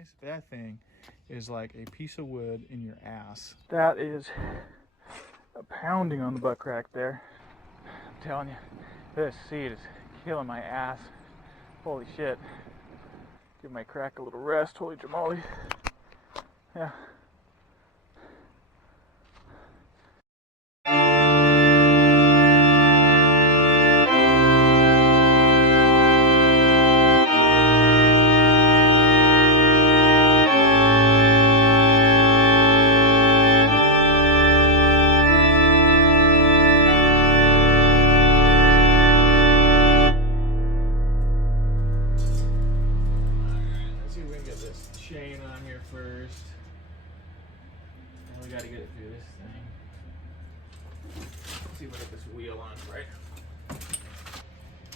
nice. That thing is like a piece of wood in your ass. That is a pounding on the butt crack there. I'm telling you, this seat is killing my ass. Holy shit. Give my crack a little rest. Holy jamali. Yeah. Chain on here first. And we got to get it through this thing. Let's see if we get this wheel on right.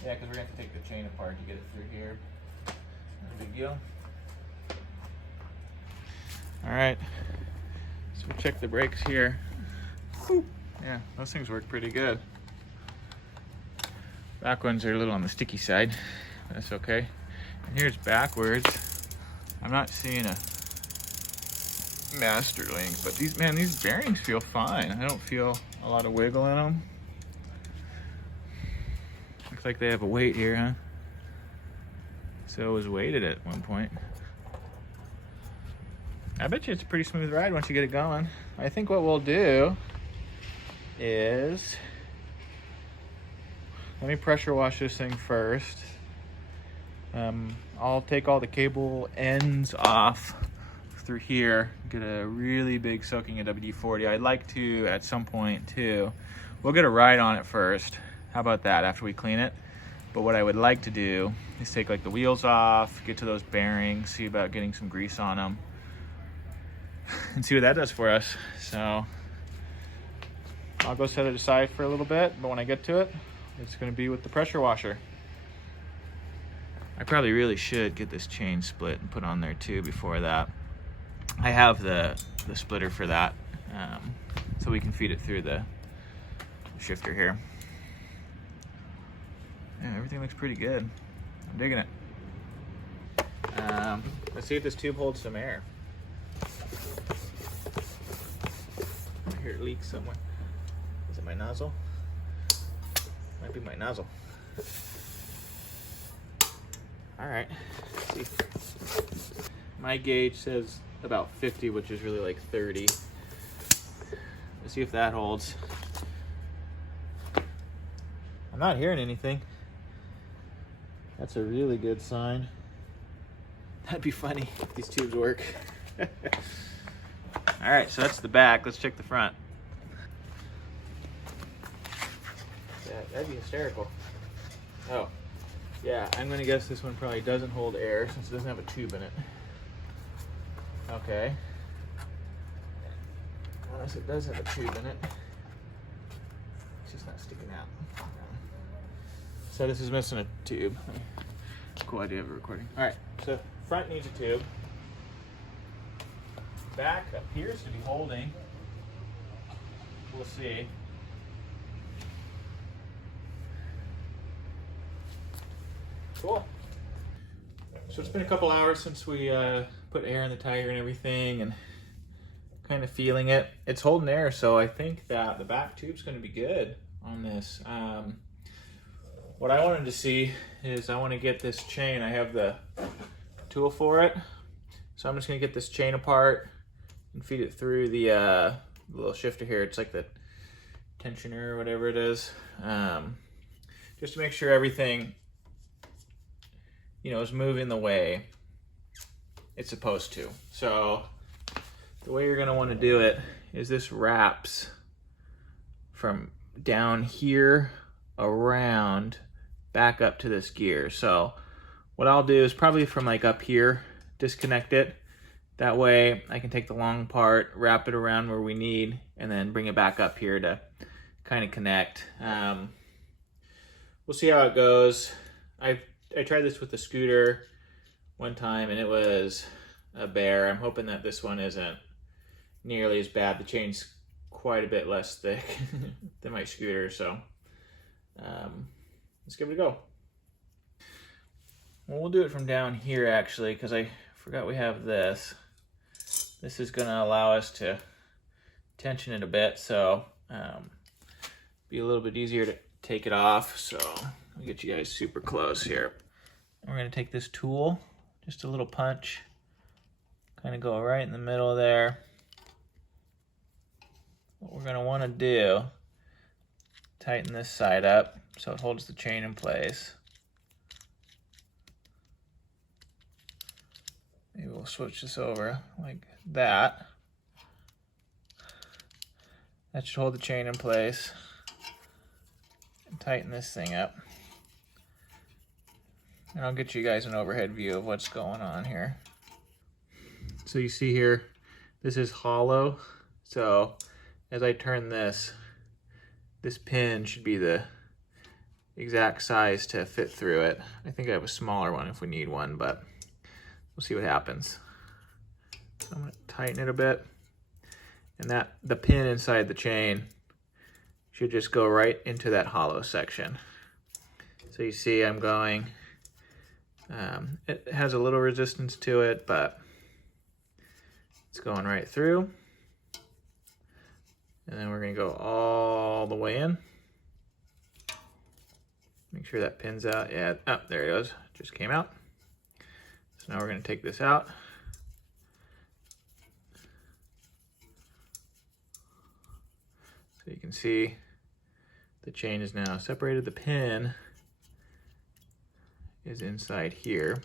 Yeah, because we're going to have to take the chain apart to get it through here. Not a big deal. Alright, so we'll check the brakes here. Yeah, those things work pretty good. Back ones are a little on the sticky side, but that's okay. And here's backwards. I'm not seeing a master link, but these bearings feel fine. I don't feel a lot of wiggle in them. Looks like they have a weight here, huh? So it was weighted at one point. I bet you it's a pretty smooth ride once you get it going. I think what we'll do is, let me pressure wash this thing first. I'll take all the cable ends off through here, get a really big soaking of WD-40. I'd like to, at some point too, we'll get a ride on it first. How about that after we clean it? But what I would like to do is take like the wheels off, get to those bearings, see about getting some grease on them, and see what that does for us. So I'll go set it aside for a little bit, but when I get to it, it's gonna be with the pressure washer. I probably really should get this chain split and put on there too before that. I have the splitter for that, so we can feed it through the shifter here. Yeah, everything looks pretty good. I'm digging it. Let's see if this tube holds some air. I hear it leaks somewhere. Is it my nozzle? Might be my nozzle. All right, let's see. My gauge says about 50, which is really like 30. Let's see if that holds. I'm not hearing anything. That's a really good sign. That'd be funny if these tubes work. All right, so that's the back. Let's check the front. Yeah, that'd be hysterical. Oh. Yeah, I'm gonna guess this one probably doesn't hold air since it doesn't have a tube in it. Okay. Unless it does have a tube in it. It's just not sticking out. So this is missing a tube. Cool idea of a recording. All right, so front needs a tube. Back appears to be holding. We'll see. Cool. So it's been a couple hours since we put air in the tire and everything, and kind of feeling it. It's holding air, so I think that the back tube's going to be good on this. What I wanted to see is I want to get this chain. I have the tool for it, so I'm just going to get this chain apart and feed it through the little shifter here. It's like the tensioner or whatever it is, just to make sure everything, you know, is moving the way it's supposed to. So the way you're gonna wanna do it is this wraps from down here around back up to this gear. So what I'll do is probably from like up here, disconnect it. That way I can take the long part, wrap it around where we need, and then bring it back up here to kind of connect. We'll see how it goes. I tried this with the scooter one time and it was a bear. I'm hoping that this one isn't nearly as bad. The chain's quite a bit less thick than my scooter, so let's give it a go. Well, we'll do it from down here actually, because forgot we have this. This is going to allow us to tension it a bit, so be a little bit easier to take it off. So I'll get you guys super close here. We're going to take this tool, just a little punch, kind of go right in the middle there. What we're going to want to do, tighten this side up so it holds the chain in place. Maybe we'll switch this over like that. That should hold the chain in place. And tighten this thing up. And I'll get you guys an overhead view of what's going on here. So you see here, this is hollow. So as I turn this, this pin should be the exact size to fit through it. I think I have a smaller one if we need one, but we'll see what happens. So I'm going to tighten it a bit. And the pin inside the chain should just go right into that hollow section. So you see I'm going, it has a little resistance to it, but it's going right through. And then we're going to go all the way in. Make sure that pin's out. Yeah, oh, there it goes. Just came out. So now we're going to take this out. So you can see the chain is now separated. The pin is inside here.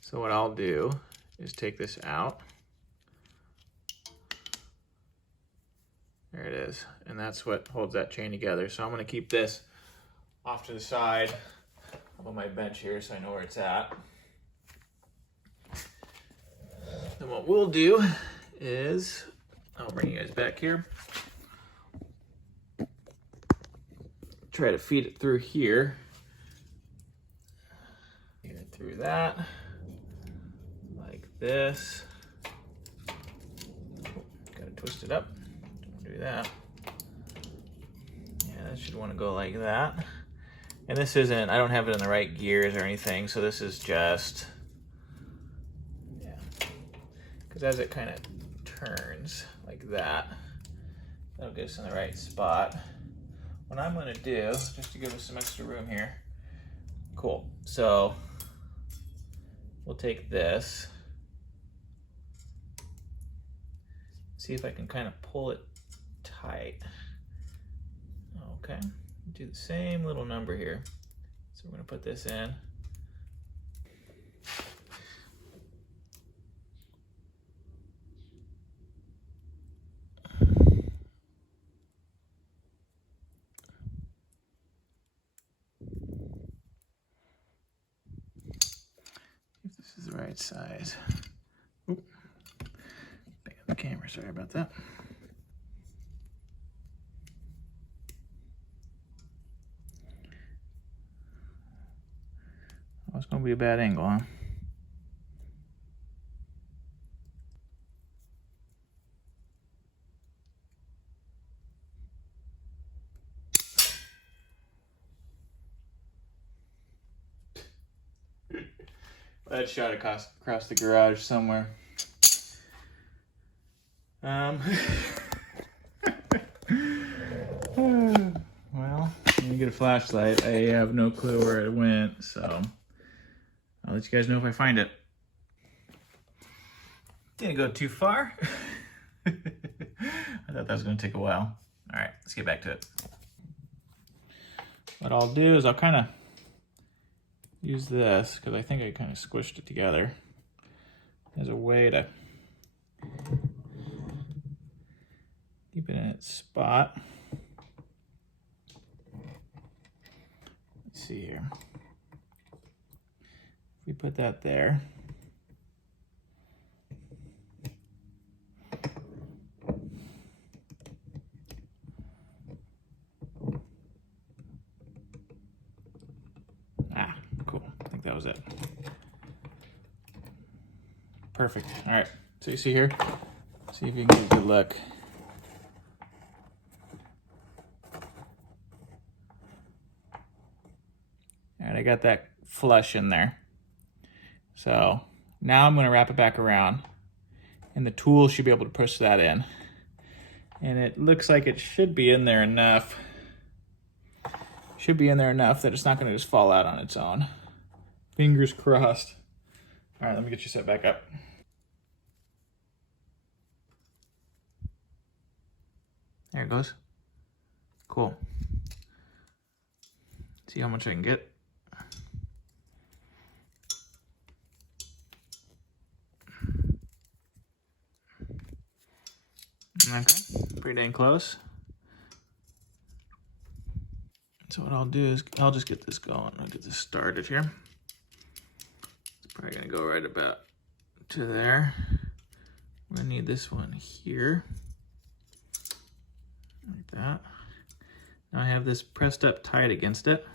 So what I'll do is take this out. There it is. And that's what holds that chain together. So I'm going to keep this off to the side. I'll put my bench here so I know where it's at. Then what we'll do is, I'll bring you guys back here. Try to feed it through here. Get it through that, like this. Gotta twist it up, don't do that. Yeah, that should wanna go like that. And this isn't, I don't have it in the right gears or anything, so this is just, yeah. Because as it kind of turns like that, that'll get us in the right spot. What I'm gonna do, just to give us some extra room here, cool. So we'll take this, see if I can kind of pull it tight. Okay, do the same little number here. So we're gonna put this in. If this is the right size. Oop. Bang on the camera, sorry about that. Oh, it's gonna be a bad angle, huh? That shot across the garage somewhere. Well, when you get a flashlight, I have no clue where it went, so I'll let you guys know if I find it. Didn't go too far. I thought that was going to take a while. All right, let's get back to it. What I'll do is I'll kind of use this, because I think I kind of squished it together, as a way to keep it in its spot. Let's see here. If we put that there, cool. I think that was it. Perfect. All right. So you see here, see if you can get a good look. All right, I got that flush in there. So Now I'm gonna wrap it back around, and the tool should be able to push that in. And it looks like it should be in there enough. Should be in there enough that it's not gonna just fall out on its own. Fingers crossed. All right, let me get you set back up. There it goes. Cool. See how much I can get. Okay, pretty dang close. So what I'll do is I'll just get this going. I'll get this started here. It's probably gonna go right about to there. We're gonna need this one here, like that. Now I have this pressed up tight against it.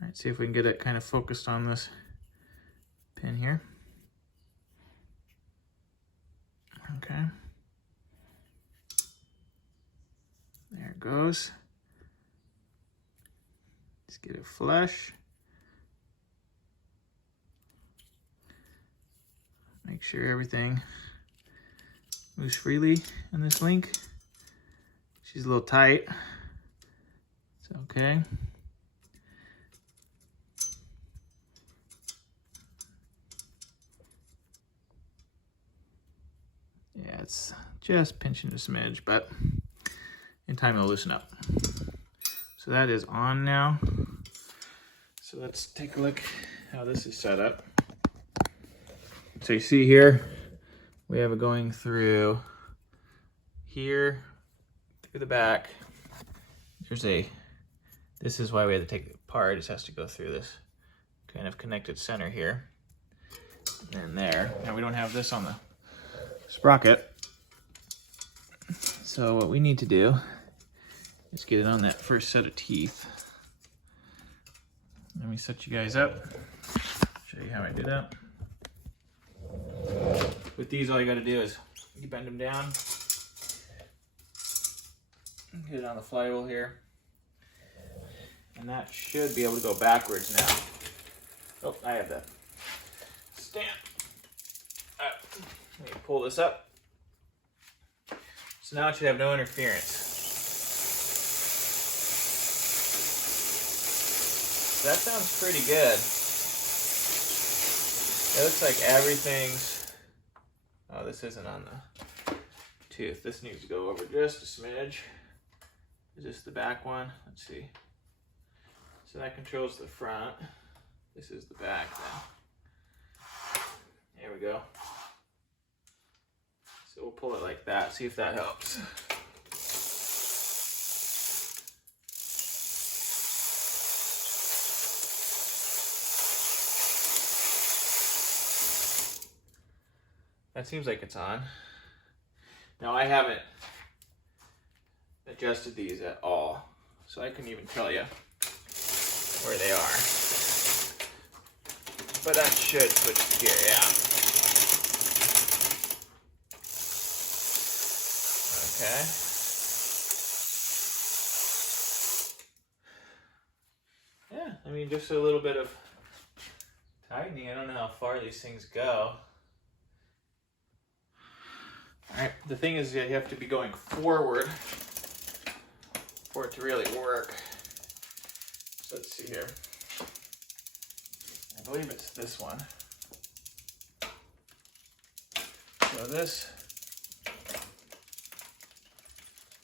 All right, see if we can get it kind of focused on this pin here. Okay. There it goes. Let's get it flush. Make sure everything moves freely in this link. She's a little tight. It's okay. Yeah, it's just pinching a smidge, but in time it'll loosen up. So that is on now. So let's take a look how this is set up. So you see here, we have it going through here, through the back. This is why we had to take it apart. It just has to go through this kind of connected center here. And there. Now we don't have this on the sprocket. So what we need to do is get it on that first set of teeth. Let me set you guys up, show you how I do that. With these, all you gotta do is you bend them down, get it on the flywheel here, and that should be able to go backwards now. Oh, I have that stamp. Let me pull this up. So now it should have no interference. So that sounds pretty good. It looks like everything's... Oh, this isn't on the tooth. This needs to go over just a smidge. Is this the back one? Let's see. So that controls the front. This is the back then. There we go. So we'll pull it like that, see if that helps. That seems like it's on. Now I haven't adjusted these at all, so I couldn't even tell you where they are. But that should switch to gear, yeah. Okay. Yeah, I mean, just a little bit of tightening. I don't know how far these things go. All right, the thing is you have to be going forward for it to really work. So let's see here. I believe it's this one. So this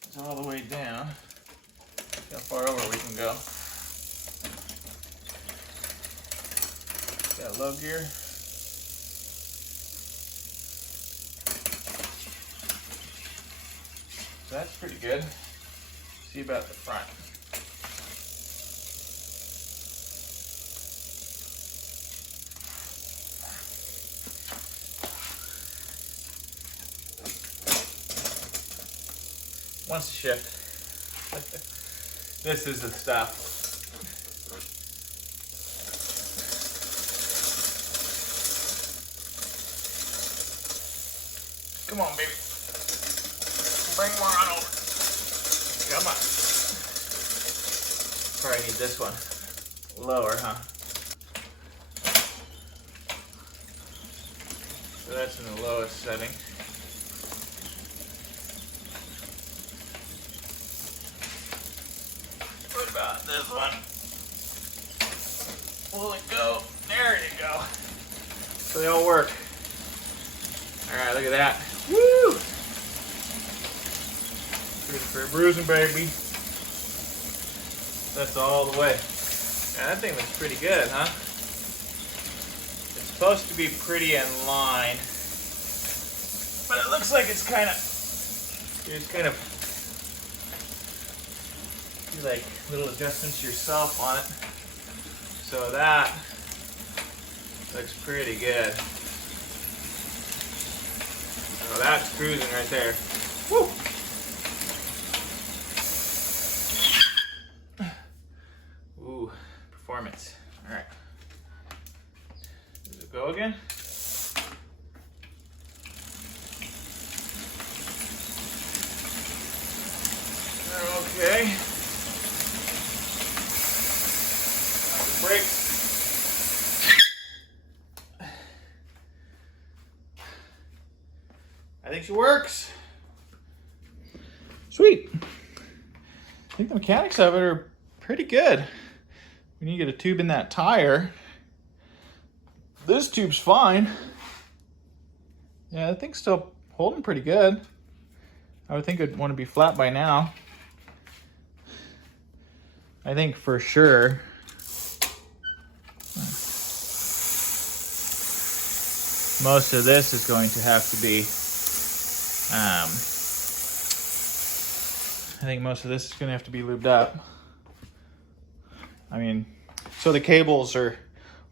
is all the way down. See how far over we can go. Got low gear. So that's pretty good. See about the front. Wants to shift. This is the stuff. Come on, baby. Bring more on over. Come on. Probably need this one lower, huh? So that's in the lowest setting. What about this one? Will it go? There you go. So they all work. All right, look at that. Woo! Good for a bruising, baby. That's all the way. Yeah, that thing looks pretty good, huh? It's supposed to be pretty in line, but it looks like it's kind of, you just kind of do like little adjustments yourself on it. So that looks pretty good. So that's cruising right there. Woo! Ooh, performance. All right. Does it go again? Okay. Now the brakes. I think she works. Sweet. I think the mechanics of it are pretty good. When you get a tube in that tire, this tube's fine. Yeah, I think still holding pretty good. I would think it'd want to be flat by now. I think for sure. Most of this is going to have to be, I think most of this is going to have to be lubed up. I mean, so the cables are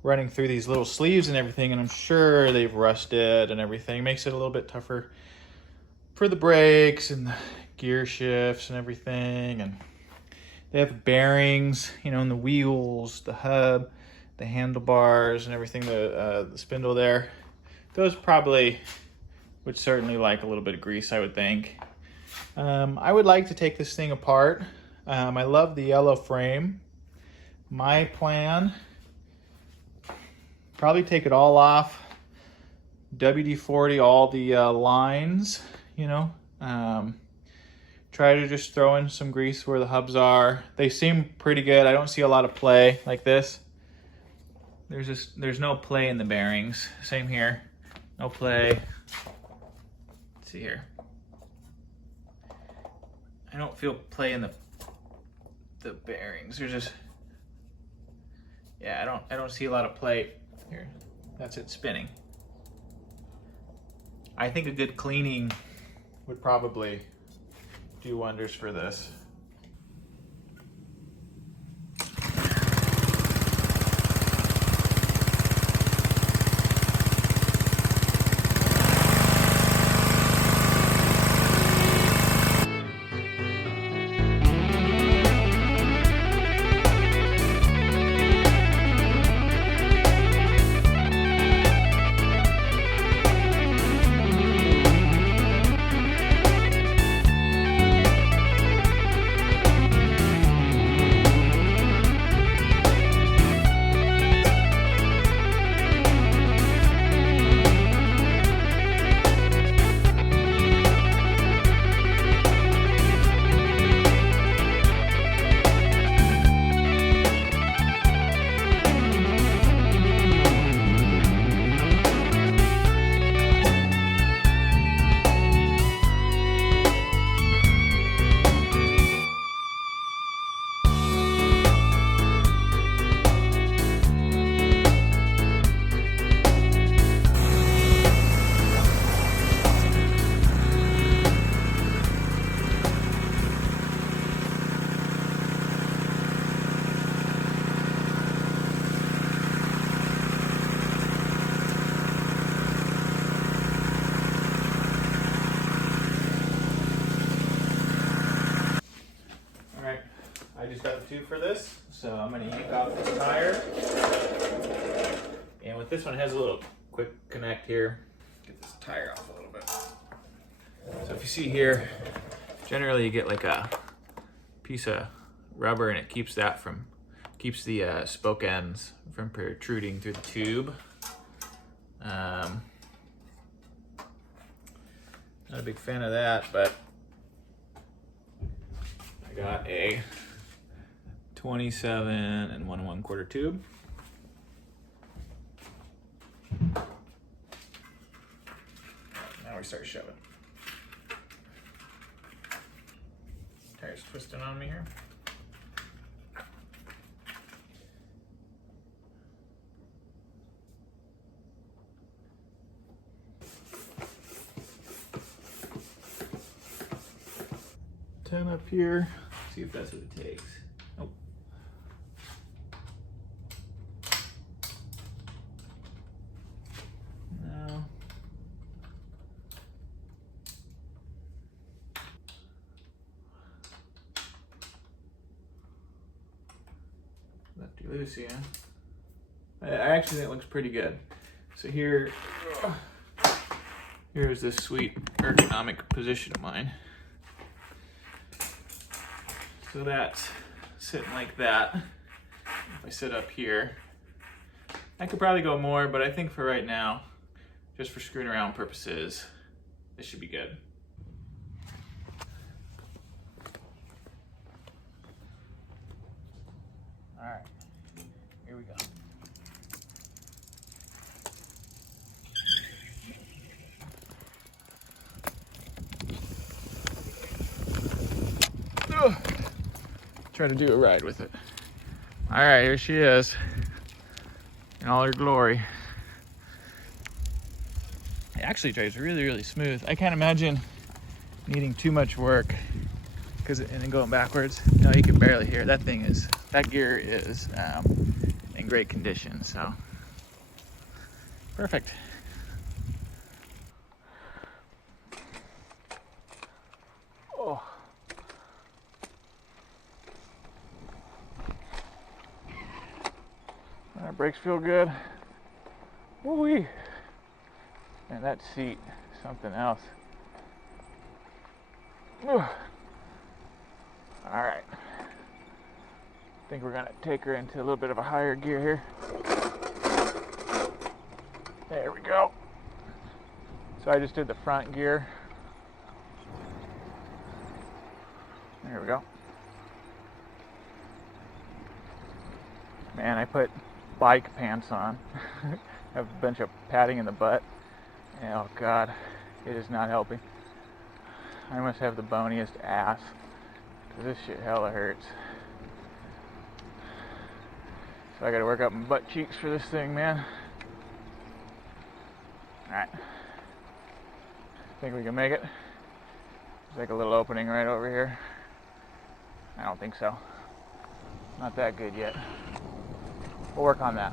running through these little sleeves and everything, and I'm sure they've rusted and everything. Makes it a little bit tougher for the brakes and the gear shifts and everything. And they have bearings, you know, in the wheels, the hub, the handlebars and everything, the spindle there. Those probably would certainly like a little bit of grease, I would think. I would like to take this thing apart. I love the yellow frame. My plan, probably take it all off, WD-40 all the lines, you know. Try to just throw in some grease where the hubs are. They seem pretty good. I don't see a lot of play like this. There's no play in the bearings. Same here, no play. Let's see here. I don't feel play in the bearings. They're just, yeah, I don't see a lot of play here. That's it spinning. I think a good cleaning would probably do wonders for this. I just got the tube for this, so I'm going to yank off this tire. And with this one, it has a little quick connect here. Get this tire off a little bit. So if you see here, generally you get like a piece of rubber and it keeps the spoke ends from protruding through the tube. Not a big fan of that, but I got a 27 and 1 1/4 tube. Now we start shoving. Tire's twisting on me here. Ten up here. See if that's what it takes. Nope. No. Lefty loosey, huh? I actually think it looks pretty good. So here's this sweet ergonomic position of mine. So that's sitting like that. If I sit up here, I could probably go more, but I think for right now, just for screwing around purposes, this should be good. All right, here we go. Ugh. Try to do a ride with it. All right, here she is in all her glory. It actually drives really, really smooth. I can't imagine needing too much work and then going backwards. No, you can barely hear. That gear is in great condition, so perfect. Oh. Our brakes feel good. Woo-wee. And that seat, something else. All right. I think we're gonna take her into a little bit of a higher gear here. There we go. So I just did the front gear. There we go. Man, I put bike pants on. Have a bunch of padding in the butt. Oh God, it is not helping. I must have the boniest ass, because this shit hella hurts. So I gotta work up my butt cheeks for this thing, man. Alright. Think we can make it? There's like a little opening right over here. I don't think so. Not that good yet. We'll work on that.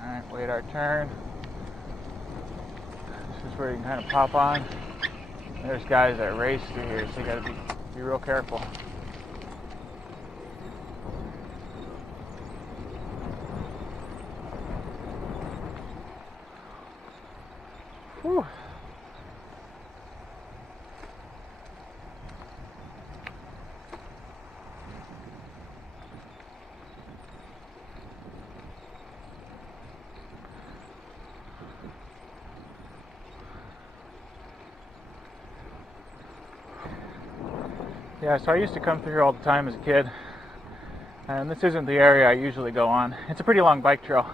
Alright, wait our turn. This is where you can kind of pop on. There's guys that race through here, so you gotta be real careful. Whew. Yeah, so I used to come through here all the time as a kid, and this isn't the area I usually go on. It's a pretty long bike trail.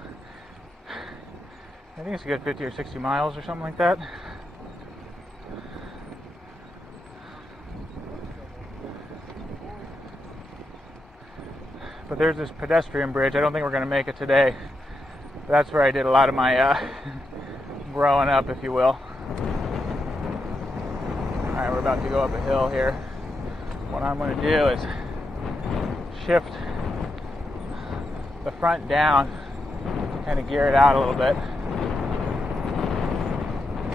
I think it's a good 50 or 60 miles or something like that. But there's this pedestrian bridge. I don't think we're going to make it today. But that's where I did a lot of my growing up, if you will. Alright, we're about to go up a hill here. What I'm going to do is shift the front down, kind of gear it out a little bit.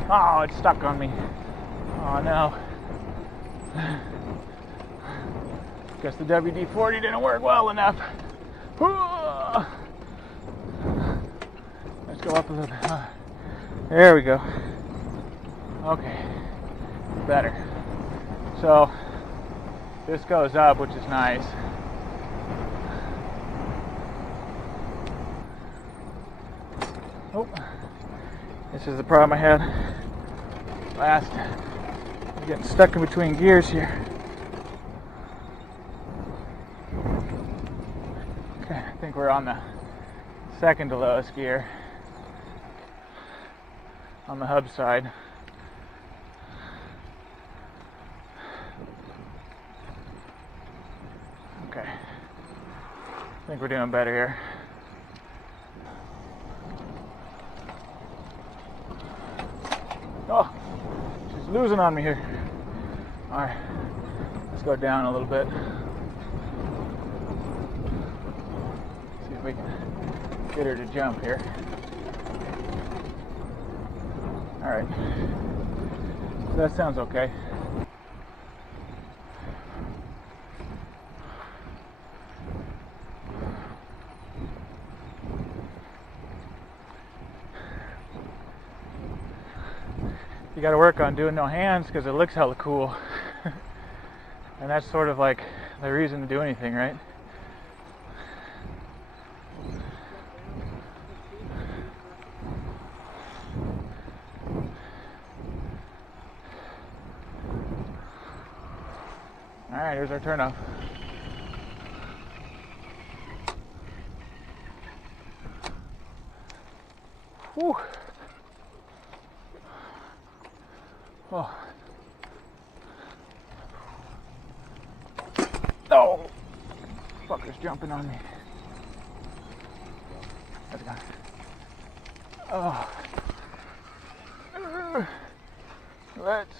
Oh, it's stuck on me. Oh no. Guess the WD-40 didn't work well enough. Let's go up a little bit. There we go. Okay, better. So this goes up, which is nice. Oh, this is the problem I had last. I'm getting stuck in between gears here. Okay, I think we're on the second to lowest gear on the hub side. Okay, I think we're doing better here. Oh, she's losing on me here. All right, let's go down a little bit. See if we can get her to jump here. All right, that sounds okay. You got to work on doing no hands because it looks hella cool. And that's sort of like the reason to do anything, right? Alright, here's our turnoff. Whew. Oh. Oh! Fucker's jumping on me. That's gone. Oh. Let's.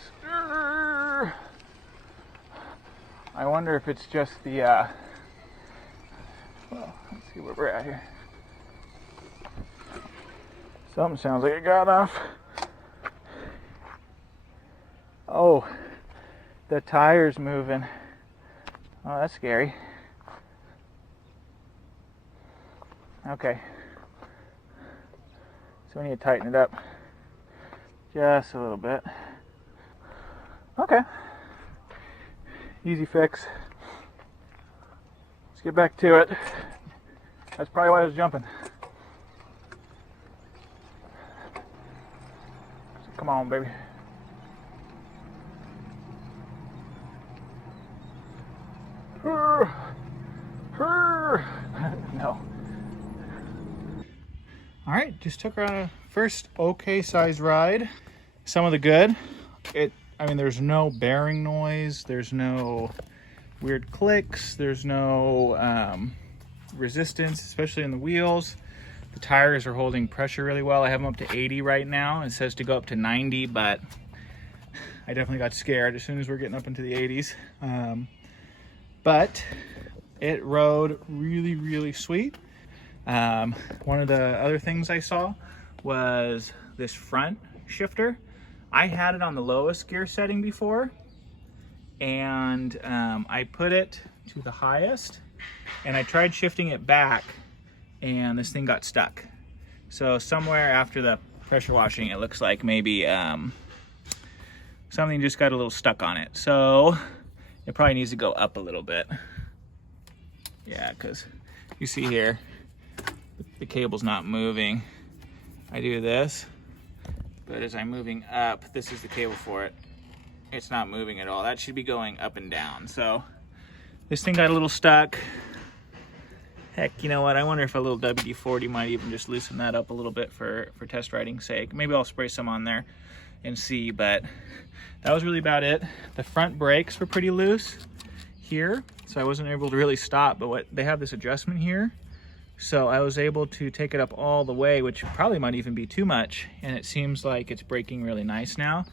I wonder if it's just the. Well, let's see where we're at here. Something sounds like it got off. Oh, the tire's moving. Oh, that's scary. Okay. So we need to tighten it up just a little bit. Okay. Easy fix. Let's get back to it. That's probably why I was jumping. So come on, baby. No. All right, just took her on a first okay size ride. Some of the good. I mean, there's no bearing noise. There's no weird clicks. There's no resistance, especially in the wheels. The tires are holding pressure really well. I have them up to 80 right now. It says to go up to 90, but I definitely got scared as soon as we're getting up into the 80s. But it rode really, really sweet. One of the other things I saw was this front shifter. I had it on the lowest gear setting before, and I put it to the highest, and I tried shifting it back, and this thing got stuck. So somewhere after the pressure washing, it looks like maybe something just got a little stuck on it. So it probably needs to go up a little bit. Yeah, because you see here, the cable's not moving. I do this, but as I'm moving up, this is the cable for it. It's not moving at all. That should be going up and down. So this thing got a little stuck. Heck, you know what? I wonder if a little WD-40 might even just loosen that up a little bit for test riding's sake. Maybe I'll spray some on there and see, but that was really about it. The front brakes were pretty loose here, so I wasn't able to really stop, but they have this adjustment here. So I was able to take it up all the way, which probably might even be too much, and it seems like it's braking really nice now.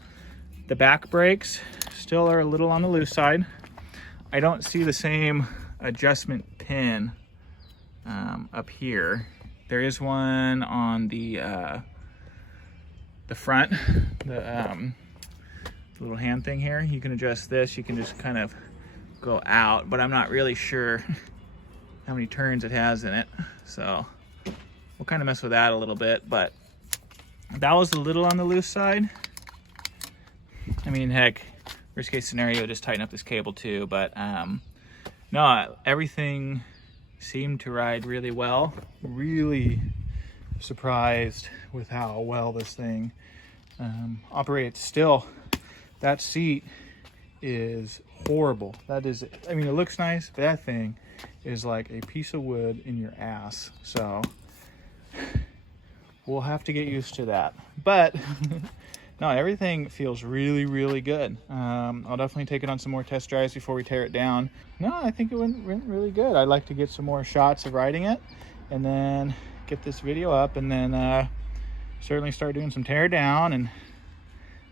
The back brakes still are a little on the loose side. I don't see the same adjustment pin up here. There is one on the front, the little hand thing here. You can adjust this. You can just kind of go out, but I'm not really sure how many turns it has in it. So we'll kind of mess with that a little bit, but that was a little on the loose side. I mean, heck, worst case scenario, just tighten up this cable too, but no, everything seemed to ride really well. Really surprised with how well this thing operates. Still, that seat is horrible. That is, I mean, it looks nice, but that thing is like a piece of wood in your ass. So we'll have to get used to that. But no, everything feels really, really good. I'll definitely take it on some more test drives before we tear it down. No, I think it went really good. I'd like to get some more shots of riding it and then get this video up, and then certainly start doing some tear down and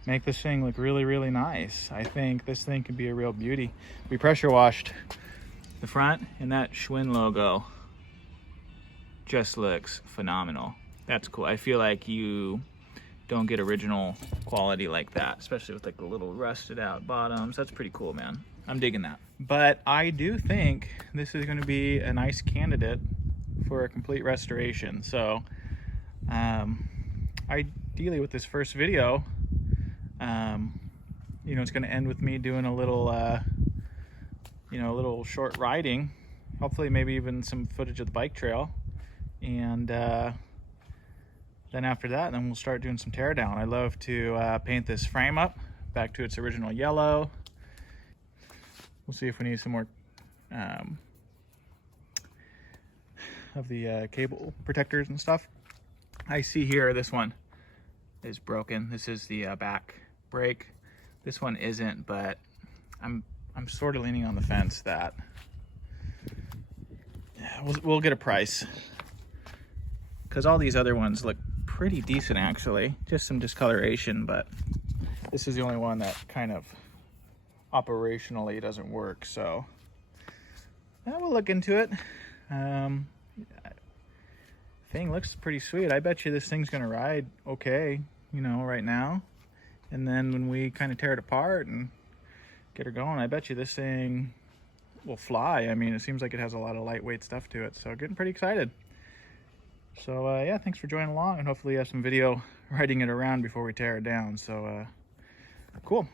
make this thing look really, really nice. I think this thing could be a real beauty. We pressure washed the front, and that Schwinn logo just looks phenomenal. That's cool. I feel like you don't get original quality like that, especially with like the little rusted out bottoms. That's pretty cool, man. I'm digging that. But I do think this is going to be a nice candidate for a complete restoration. So ideally with this first video, you know, it's going to end with me doing a little you know, a little short riding, hopefully maybe even some footage of the bike trail, and then after that, then we'll start doing some tear down. I love to paint this frame up back to its original yellow. We'll see if we need some more of the cable protectors and stuff. I see here this one is broken. This is the back brake. This one isn't, but I'm sort of leaning on the fence that we'll get a price, because all these other ones look pretty decent actually. Just some discoloration, but this is the only one that kind of operationally doesn't work. So yeah, we'll look into it. Thing looks pretty sweet. I bet you this thing's gonna ride okay, you know, right now. And then when we kind of tear it apart and get her going, I bet you this thing will fly. I mean, it seems like it has a lot of lightweight stuff to it, so getting pretty excited. So yeah, thanks for joining along, and hopefully you have some video riding it around before we tear it down. So cool.